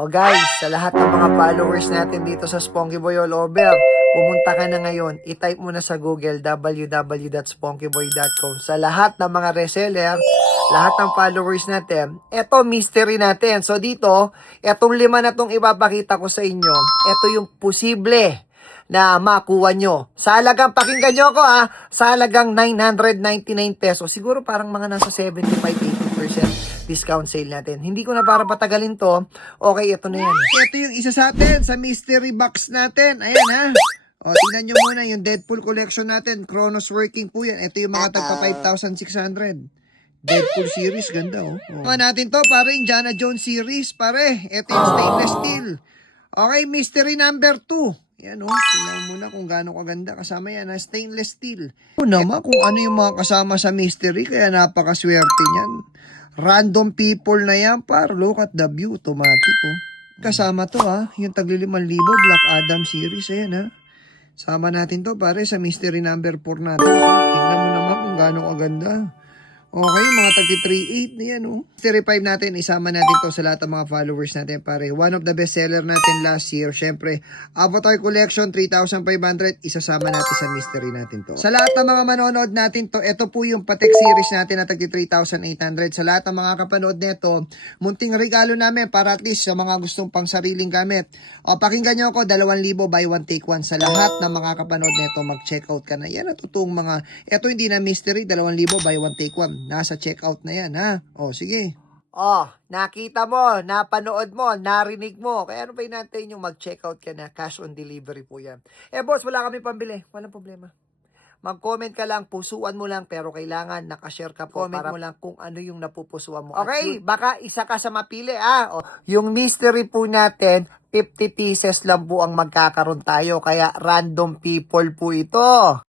O guys, sa lahat ng mga followers natin dito sa Spunkyboy All Over, pumunta ka na ngayon, i-type mo na sa Google www.spunkyboy.com. Sa lahat ng mga reseller, lahat ng followers natin, eto mystery natin. So dito, etong 5 na tong ipapakita ko sa inyo, eto yung posible na makuha nyo. Sa halagang, pakinggan nyo ako sa halagang 999 pesos. Siguro parang mga nasa 75-80% discount sale natin. Hindi ko na para patagalin to. Okay, ito na yan. Ito yung isa sa atin sa mystery box natin. Ayan O, tingnan nyo muna yung Deadpool collection natin. Chronos working po yan. Ito yung mga tagpa 5,600. Deadpool series, ganda natin to, pare, Indiana Jones series, pare. Ito yung stainless steel. Okay, mystery number 2. Yan tingnan mo muna kung gaano kaganda. Kasama yan stainless steel. Naman kung ano yung mga kasama sa mystery, kaya napakaswerte niyan. Random people na yan, par. Look at the view, automatic Kasama to yung tagli 5,000 Black Adam series, ayan Sama natin to, pare, sa mystery number 4 natin. Tingnan mo naman kung gaano kaganda. Okay, mga tagti 3.8 na yan Mystery 5 natin, isama natin to sa lahat ng mga followers natin, pare. One of the best seller natin last year. Syempre, Avatar Collection 3,500, isasama natin sa mystery natin to. Sa lahat ng mga manonood natin to, ito po yung Patek series natin na tagti 3,800. Sa lahat ng mga kapanood nito, munting regalo namin para at least sa mga gustong pang sariling gamit. Pakinggan nyo ako, 2,000 buy one take one. Sa lahat ng mga kapanood nito, mag-checkout ka na. Yan ang totoong mga, ito hindi na mystery, 2,000 buy one take one. Nasa checkout na yan, sige. Nakita mo, napanood mo, narinig mo. Kaya ano pa natin yung mag-checkout ka na, cash on delivery po yan. Boss, wala kami pambili. Walang problema. Mag-comment ka lang, pusuan mo lang, pero kailangan nakashare ka po. Comment mo lang kung ano yung napupusuan mo. Okay, baka isa ka sa mapili, Yung mystery po natin, 50 pieces lang po ang magkakaroon tayo. Kaya random people po ito.